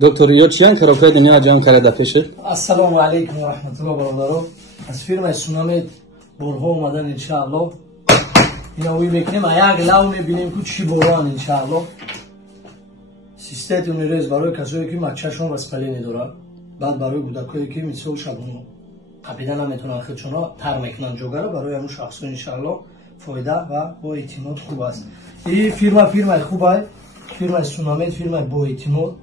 دکتر یوچیان کروکای دنیا جان کرده پیشه. السلام علیکم و رحمت الله برادران. از فیلم سونامید بورها اومدن انشاءالله. اینا وی میکنیم یک لو میبینیم که چی بوران انشاءالله. سیستم نیروز برای کسایی که مچه‌شون وسپلی نداره. بعد برای کودکایی که مثل شبونو قبیدن هم میتونن خودشون تر میکنن جوگره برای همون شخصا انشاءالله فایده و با اعتماد خوب است. این فیلم خوبه. فیلم سونامید فیلم با اعتماد.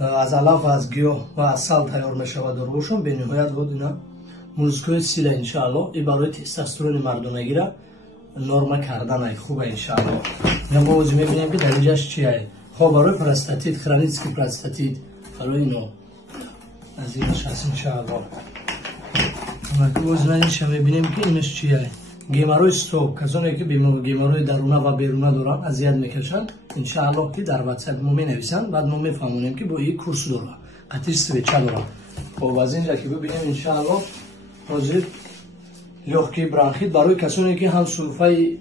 از علف از گیاه و عسل تیار میشود روشون به نهایت بود اینا موزیکای سیله انشاءالله این برای تستوسترون مردانگی را نرم کردن خوبه انشاءالله. یا ما وزی میبینیم که دریجهش چیه خواه برای پرستاتیت خرانیتسکی پرستاتیت برای اینو از اینش هست انشاءالله. ما وزی اینش میبینیم که اینش چیه گیماروی ستوب کسانی که گیماروی درونه و بیرونه دارن اذیت میکشن انشاءالله که در واتساپ ما مینویسن بعد ما میفهمونیم که با این کورس داره قطعی سویچه داره. خب از اینجا که ببینیم انشاءالله حاضر لوحکی برانخیت برای کسانی که هم سلفای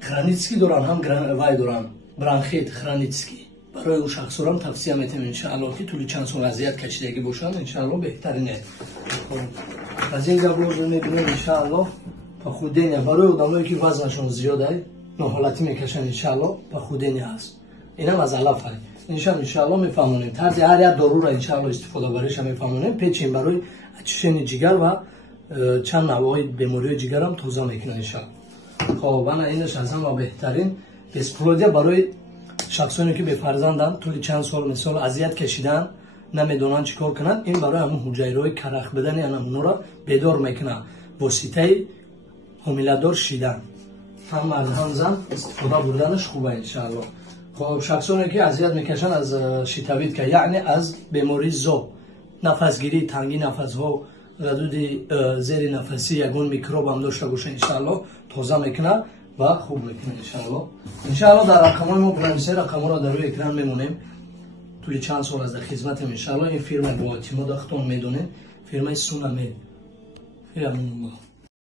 خرانیتسکی دارن هم وای دارن برانخیت خرانیتسکی برای اون شخصا هم توصیه میتیم انشاءالله که طول چند سال اذیت کشیدگی باشن انشاءالله بهترینه. خب از اینجا میبینیم انشاءالله پخودینه برای آدمایی که وزنشون زیاده نه حالتی میکشن انشاءالله پخودینه هست. اینم از علف هست انشاءالله میفهمونیم طرز هر یک دارو را انشاءالله استفاده بریش هم میفهمونیم پیچیم برای اچشن جگر و چند نوعی بیماری جگر هم توضیح میکنن انشاءالله. خب انا اینش از هم بهترین اسپلودیا برای شخصانی که به فرزندن طول چند سال مثال اذیت کشیدن نمیدونن چیکار کنن این برای همون حجایرهای کرخ بدن یعنی اونها را بیدار میکنه واسطه حامله‌دار شیدن هم مرد هم زن استفاده بردنش خوبه انشاءالله. خب شخصانی که اذیت میکشن از شتوید که یعنی از بیماری زو نفسگیری تنگی نفس ها حدود زیر نفسی یگون میکروب هم داشته باشه انشاءالله توضیح میکنه و خوب میکنه انشاءالله در رقمای ما بلندسه رقم را در روی اکران میمونیم توی چند سال از خدمت انشاءالله. این فیلم با اعتماد اختون میدونه فیلم سونامید فیلم